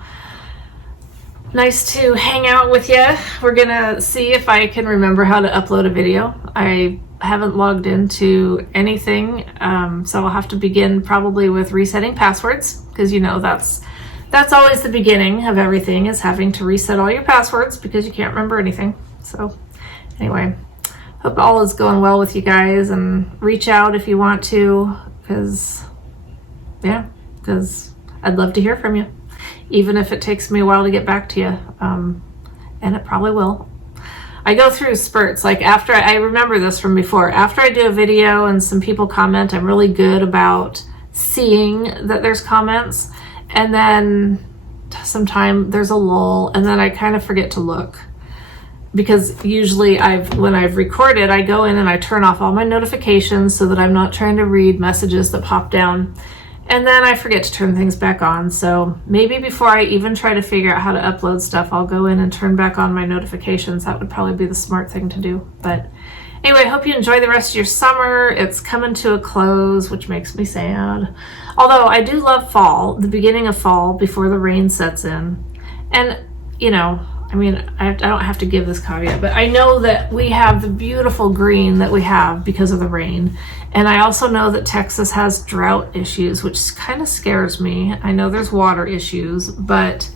Nice to hang out with you. We're gonna see if I can remember how to upload a video. I haven't logged into anything, so I'll have to begin probably with resetting passwords, because you know that's always the beginning of everything, is having to reset all your passwords because you can't remember anything. So anyway, hope all is going well with you guys, and reach out if you want to, because I'd love to hear from you, even if it takes me a while to get back to you, and it probably will. I go through spurts. Like after, I remember this from before, after I do a video and some people comment, I'm really good about seeing that there's comments, and then sometime there's a lull, and then I kind of forget to look. because usually when I've recorded, I go in and I turn off all my notifications so that I'm not trying to read messages that pop down. And then I forget to turn things back on. So maybe before I even try to figure out how to upload stuff, I'll go in and turn back on my notifications. That would probably be the smart thing to do. But anyway, I hope you enjoy the rest of your summer. It's coming to a close, which makes me sad. Although I do love fall, the beginning of fall before the rain sets in. And, you know, I mean, I don't have to give this caveat, but I know that we have the beautiful green that we have because of the rain. And I also know that Texas has drought issues, which kind of scares me. I know there's water issues, but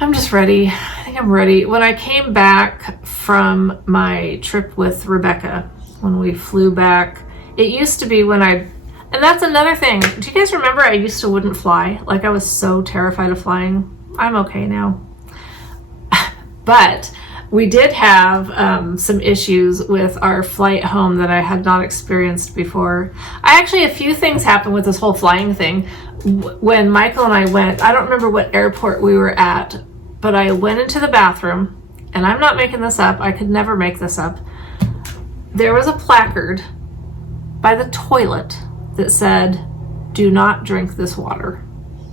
I'm just ready. I think I'm ready. When I came back from my trip with Rebecca, when we flew back, it used to be and that's another thing. Do you guys remember I used to wouldn't fly? Like I was so terrified of flying. I'm okay now. But we did have some issues with our flight home that I had not experienced before. A few things happened with this whole flying thing. When Michael and I went, I don't remember what airport we were at, but I went into the bathroom, and I'm not making this up. I could never make this up. There was a placard by the toilet that said, "Do not drink this water."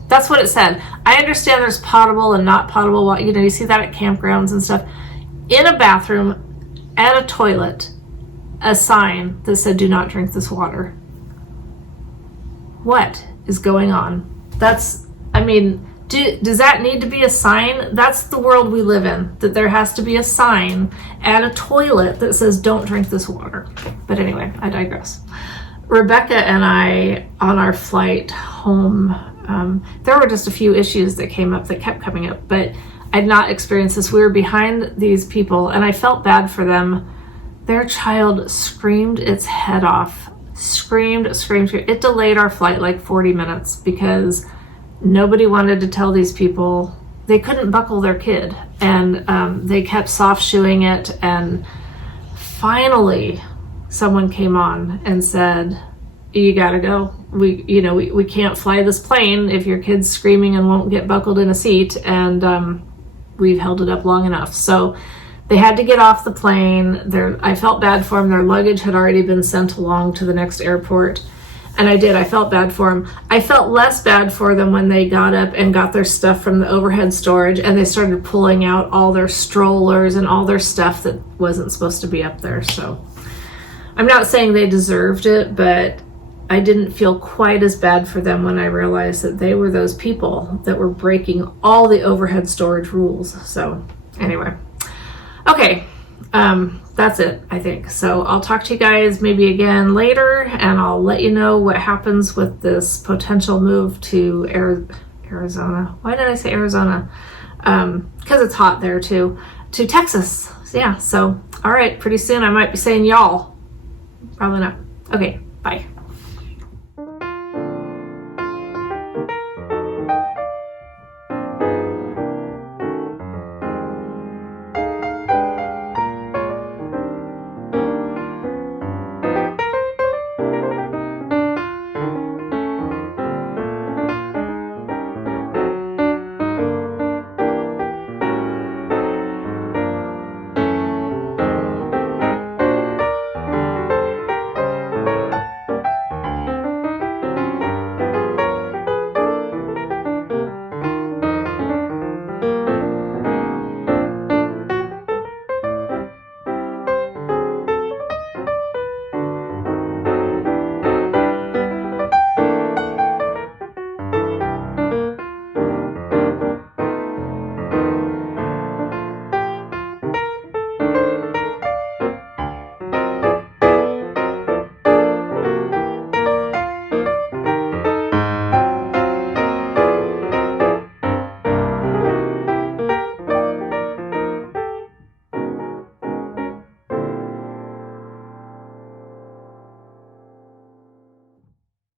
That's what it said. I understand there's potable and not potable water. You know, you see that at campgrounds and stuff. In a bathroom, at a toilet, a sign that said, "Do not drink this water." What is going on? Does that need to be a sign? That's the world we live in, that there has to be a sign at a toilet that says, "Don't drink this water." But anyway, I digress. Rebecca and I, on our flight home, there were just a few issues that came up that kept coming up, but I'd not experienced this. We were behind these people and I felt bad for them. Their child screamed its head off. Screamed. It delayed our flight like 40 minutes because nobody wanted to tell these people they couldn't buckle their kid. And they kept soft shoeing it. And finally, someone came on and said, "You gotta go. We can't fly this plane if your kid's screaming and won't get buckled in a seat, and we've held it up long enough." So they had to get off the plane. I felt bad for them. Their luggage had already been sent along to the next airport, and I felt bad for them. I felt less bad for them when they got up and got their stuff from the overhead storage and they started pulling out all their strollers and all their stuff that wasn't supposed to be up there. So I'm not saying they deserved it, but I didn't feel quite as bad for them when I realized that they were those people that were breaking all the overhead storage rules. So anyway, okay, that's it, I think. So I'll talk to you guys maybe again later, and I'll let you know what happens with this potential move to Arizona. Why did I say Arizona? Because it's hot there too. To Texas. Yeah, so all right, pretty soon I might be saying y'all. Probably not. Okay, bye.